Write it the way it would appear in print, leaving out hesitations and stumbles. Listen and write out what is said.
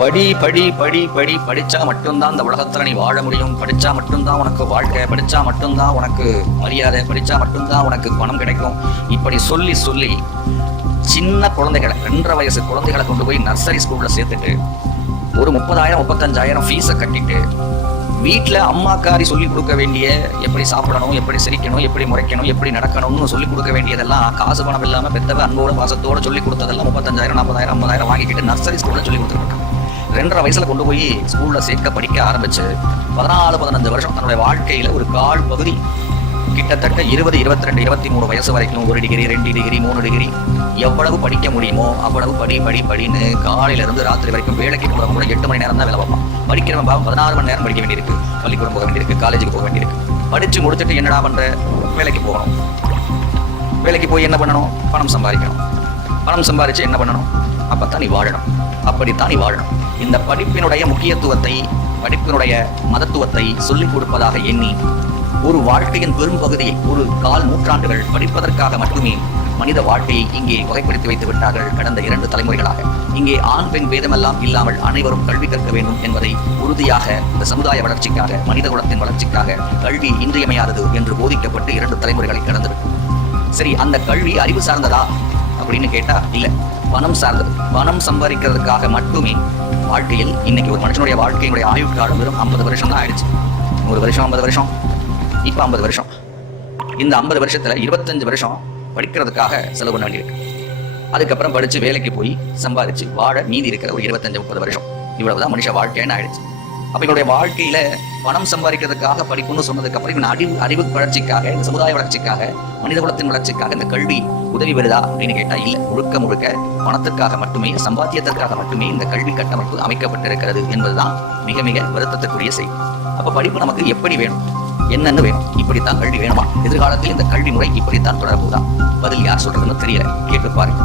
படி படி படி படி படிச்சா மட்டும்தான் இந்த உலகத்துல நீ வாழ முடியும். படிச்சா மட்டும்தான் உனக்கு வாழ்க்கை, படிச்சா மட்டும்தான் உனக்கு மரியாதை, படிச்சா மட்டும்தான் உனக்கு பணம் கிடைக்கும். இப்படி சொல்லி சொல்லி சின்ன குழந்தைகளை 2.5 வயசு குழந்தைகளை கொண்டு போய் நர்சரி ஸ்கூல்ல சேர்த்துட்டு ஒரு 30,000 35,000 ஃபீஸை கட்டிட்டு வீட்டில் அம்மாக்காரி சொல்லிக் கொடுக்க வேண்டிய எப்படி சாப்பிடணும், எப்படி சிரிக்கணும், எப்படி முறைக்கணும், எப்படி நடக்கணும்னு சொல்லிக் கொடுக்க வேண்டியதெல்லாம் காசு பணம் இல்லாமல் பெத்தவ அன்போட பாசத்தோடு சொல்லிக் கொடுத்ததெல்லாம் 35,000 40,000 50,000 வாங்கிக்கிட்டு நர்சரி ஸ்கூலில் சொல்லிக் கொடுத்துருக்காங்க. 2.5 வயசுல கொண்டு போய் ஸ்கூல்ல சேர்க்க படிக்க ஆரம்பிச்சு 14-15 வருஷம் தன்னுடைய வாழ்க்கையில ஒரு கால் பகுதி கிட்டத்தட்ட 20 22 23 வயசு வரைக்கும் 1 டிகிரி 2 டிகிரி 3 டிகிரி எவ்வளவு படிக்க முடியுமோ அவ்வளவு படின்னு காலையில இருந்து ராத்திரி வரைக்கும் வேலைக்கு போகிறவங்க கூட 8 மணி நேரம் தான் வேலை பார்ப்பான். படிக்கிறவன் 16 மணி நேரம் படிக்க வேண்டியிருக்கு, பள்ளிக்கூடம் போக வேண்டியிருக்கு, காலேஜுக்கு போக வேண்டியிருக்கு. படிச்சு முடிச்சுட்டு என்னடா பண்ற, வேலைக்கு போகணும். வேலைக்கு போய் என்ன பண்ணணும், பணம் சம்பாதிக்கணும். பணம் சம்பாதிச்சு என்ன பண்ணணும், அப்பத்தான் நீ வாழணும், அப்படித்தான் நீ வாழணும். இந்த படிப்பினுடைய முக்கியத்துவத்தை, படிப்பினுடைய மதத்துவத்தை சொல்லிக் கொடுப்பதாக எண்ணி ஒரு வாழ்க்கையின் பெரும் பகுதியை ஒரு 1/4 நூற்றாண்டுகள் படிப்பதற்காக மட்டுமே மனித வாழ்க்கையை இங்கே வகைப்படுத்தி வைத்து விட்டார்கள். கடந்த 2 தலைமுறைகளாக இங்கே ஆண் பெண் பேதமெல்லாம் இல்லாமல் அனைவரும் கல்வி கற்க வேண்டும் என்பதை உறுதியாக இந்த சமுதாய வளர்ச்சிக்காக, மனித குலத்தின் வளர்ச்சிக்காக கல்வி இன்றியமையாதது என்று போதிக்கப்பட்டு 2 தலைமுறைகளை கடந்திருக்கு. சரி, அந்த கல்வி அறிவு சார்ந்ததா அப்படின்னு கேட்டா இல்ல, பணம் சார்ந்தது. பணம் சம்பாதிக்கிறதுக்காக மட்டுமே வாழ்க்கையில் இன்னைக்கு ஒரு மனுஷனுடைய வாழ்க்கையினுடைய ஆயுட்காலம் வெறும் 50 வருஷம் தான் ஆயிடுச்சு. 100 வருஷம் 50 வருஷம், இப்ப 50 வருஷம். இந்த 50 வருஷத்துல 25 வருஷம் படிக்கிறதுக்காக செலவு பண்ண வேண்டியிருக்கு. அதுக்கப்புறம் படிச்சு வேலைக்கு போய் சம்பாதிச்சு வாழ மீதி இருக்கிற ஒரு 25-30 வருஷம், இவ்வளவுதான் மனுஷ வாழ்க்கைன்னு ஆயிடுச்சு. அப்ப இவனுடைய வாழ்க்கையில பணம் சம்பாதிக்கிறதுக்காக படிப்புன்னு சொன்னதுக்கு அப்புறம் இவன் அறிவு வளர்ச்சிக்காக, இந்த சமுதாய வளர்ச்சிக்காக, மனித குலத்தின் வளர்ச்சிக்காக இந்த கல்வி உதவி பெறுதா அப்படின்னு கேட்டா இல்ல. முழுக்க முழுக்க பணத்திற்காக மட்டுமே, சம்பாத்தியத்திற்காக மட்டுமே இந்த கல்வி கட்டமைப்பு அமைக்கப்பட்டிருக்கிறது என்பதுதான் மிக மிக வருத்தத்திற்குரிய செய்தி. அப்ப படிப்பு நமக்கு எப்படி வேணும், என்னென்ன வேணும், இப்படித்தான் கல்வி வேணுமா, எதிர்காலத்தில் இந்த கல்வி முறை இப்படித்தான் தொடரப்போதா? பதில் யார் சொல்றதுன்னு தெரியல, கேட்டு பாருங்க.